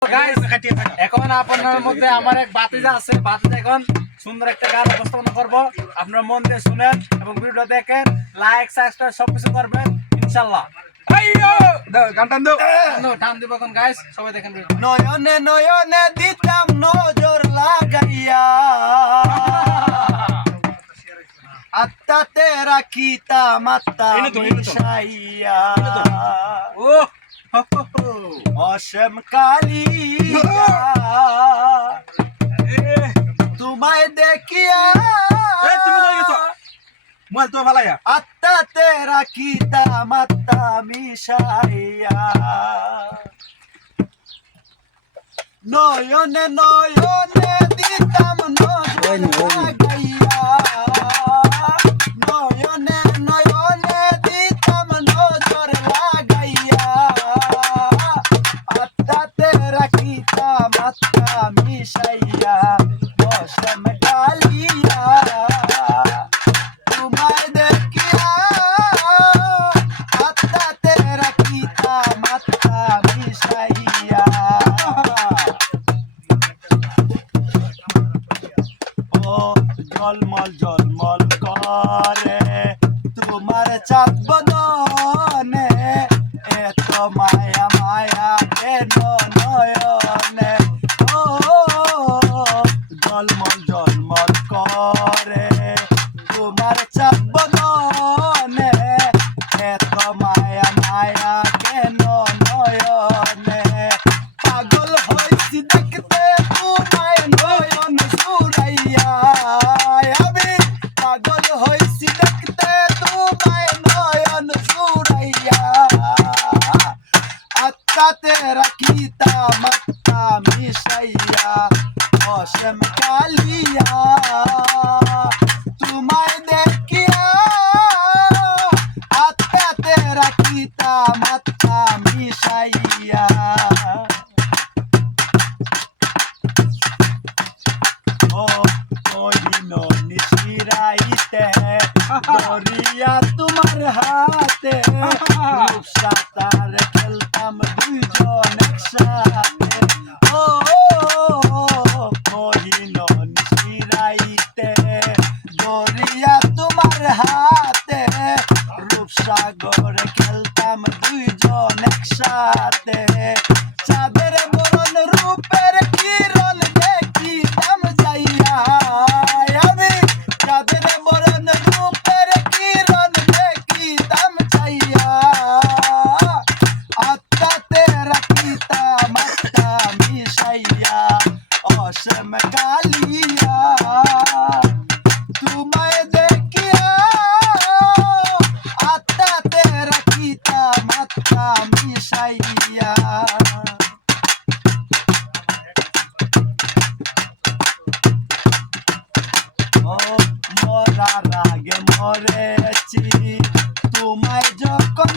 এখন আপনার মধ্যে আমার এক বাতিজা আছে, বাতিজা এখন সুন্দর একটা গান উপস্থাপনা করবো। আপনার মন দিয়ে শুনেন এবং ভিডিও দেখেন, লাইক সাবস্ক্রাইব সবকিছু করবেন ইনশাল্লাহ। টান দিব এখন গাইস, সবাই দেখেন। নয়নে নয়নে দিতাম নজর লাগাইয়া, আত্মাতে রাখিতাম আত্মা মিশাইয়া, অসীম কালিয়া তোমায় দেখিয়া, আত্মাতে রাখিতাম আত্মা মিশাইয়া। নয়নে নয়নে দিতাম নজর লাগাইয়া, নয়নে নয়নে দিতাম নজর লাগাইয়া, আত্মাতে রাখিতাম আত্মা মিশাইয়া, অসীম কালিয়া তোমায় দেখিয়া, আত্মাতে রাখিতাম আত্মা মিশাইয়া। ঝলমল ঝলমল করে তোমার চাঁদ বদনে, এত মায়া মায়া কেন নয়নে, ও ঝলমল ঝলমল করে তোমার চাঁদ বদনে, এত মায়া মায়া কেন নয়নে, পাগল হইছি দেখতে তোমায় নয়ন জুড়াইয়া, আমি পাগল হইছি দেখতে তোমায় নয়ন জুড়াইয়া, আত্মাতে রাখিতাম আত্মা মিশাইয়া, অসীম কালিয়া তোমায় দেখিয়া, আত্মাতে রাখিতাম আত্মা মিশাইয়া। ও কহিন নিশিরাইতে দরিয়া তোমার হাতে, রূপসাতার খেলতাম দুইজন একসাথে, ও কহিন নিশিরাইতে দরিয়া তোমার হাতে, রূপসাগর খেলতাম দুইজন একসাথে, চাঁদের বরণ রূপের কিরণ দেখিতাম যাইয়া, আমি চাঁদের বরণ রূপের কিরণ দেখিতাম যাইয়া, আত্মাতে রাখিতাম আত্মা মিশাইয়া, অসীম কালিয়া তোমায় দেখিয়া, আত্মাতে রাখিতাম আত্মা মিশাইয়া। ও মরার আগে মরেছি তোমায় যখন